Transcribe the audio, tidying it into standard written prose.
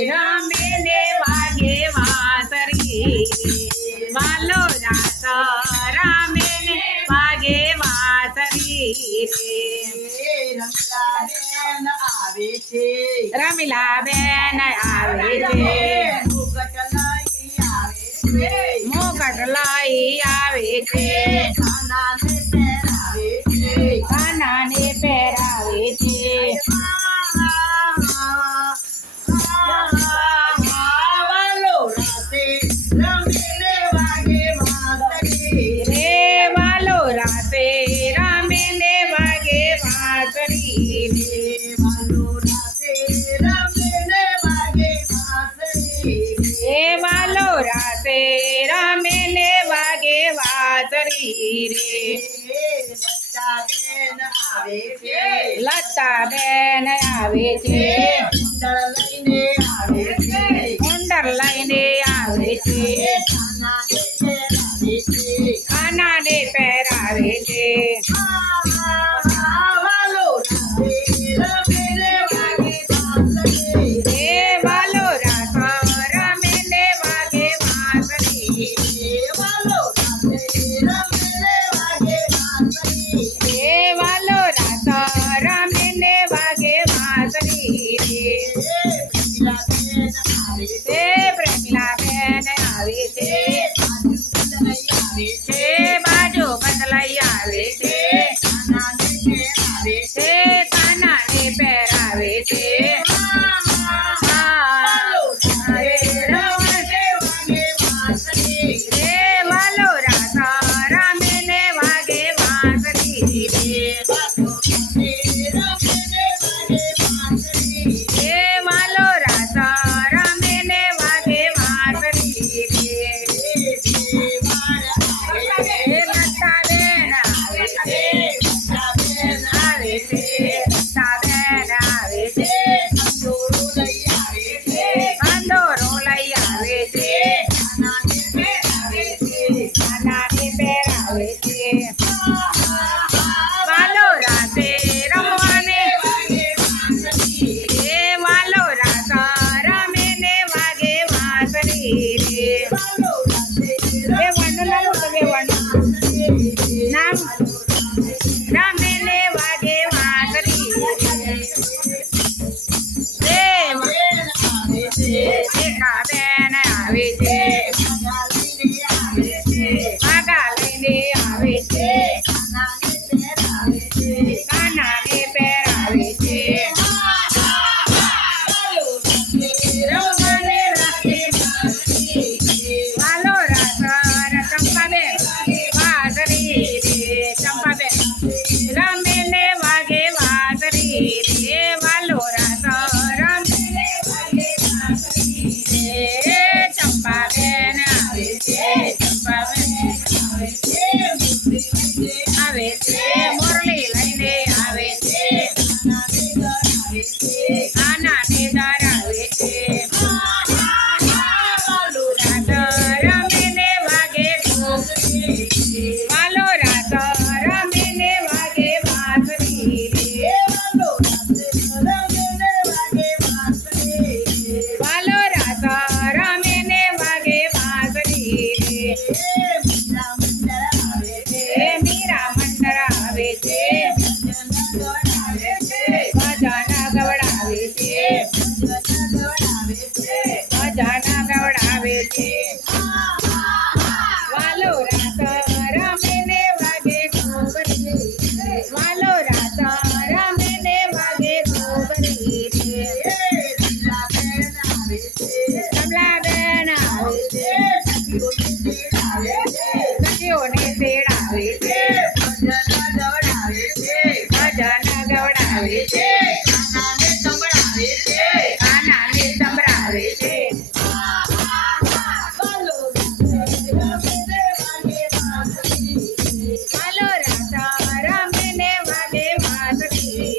રમે ને વાગે વાંસળી વાલો રાત રામે ને વાગે વાંસળી રમીલા બેન આવે છે મુગટ લઈ આવે છે કાનાને પહેરાવે છે લતા બેન આવે છે ઉંદર લઈને આવે છે કાનાને પહેરાવે છે બાજુ બદલાઈ આવે છે કાનાને પહેરાવે છે વાલો રાધા રામે ને વાગે વાંસળી વાલો રાધા રામે ને વાગે વાંસળી મોરલી લઈને આવે છે કાનાને ધરાવે છે રમે ને વાગે વાલો રાત રમે ને વાગે વાંસળી વાલો રાત રમે ને વાગે વાંસળી મીરા મંડળ આવે છે ભજન ગવડાવે છે ભજન ગવડાવે છે વાલો રાત રમે ને વાગે વાલો રાત રમે ને વાગે કમલા બેન આવે છે સખીઓને તેડાવે છે ભજન ગવડાવે છે કાનાને સંભળાવે છે વાલો રાત રમે ને વાગે વાંસળી